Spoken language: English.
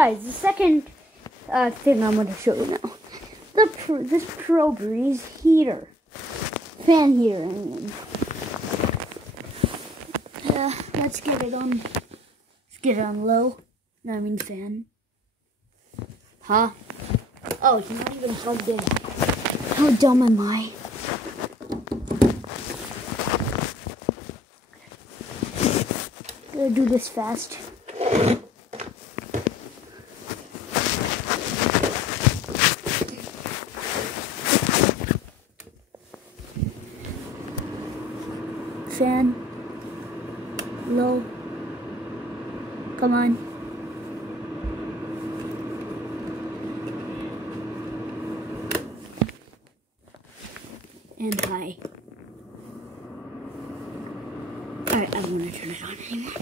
Guys, the second thing I'm going to show you now. This ProBreeze heater. Fan heater, I mean. Let's get it on. Let's get it on low. No, I mean fan. Huh? Oh, it's not even plugged in. How dumb am I? Gotta do this fast. Fan. Low. Come on. And high. Alright, I don't want to turn it on anymore.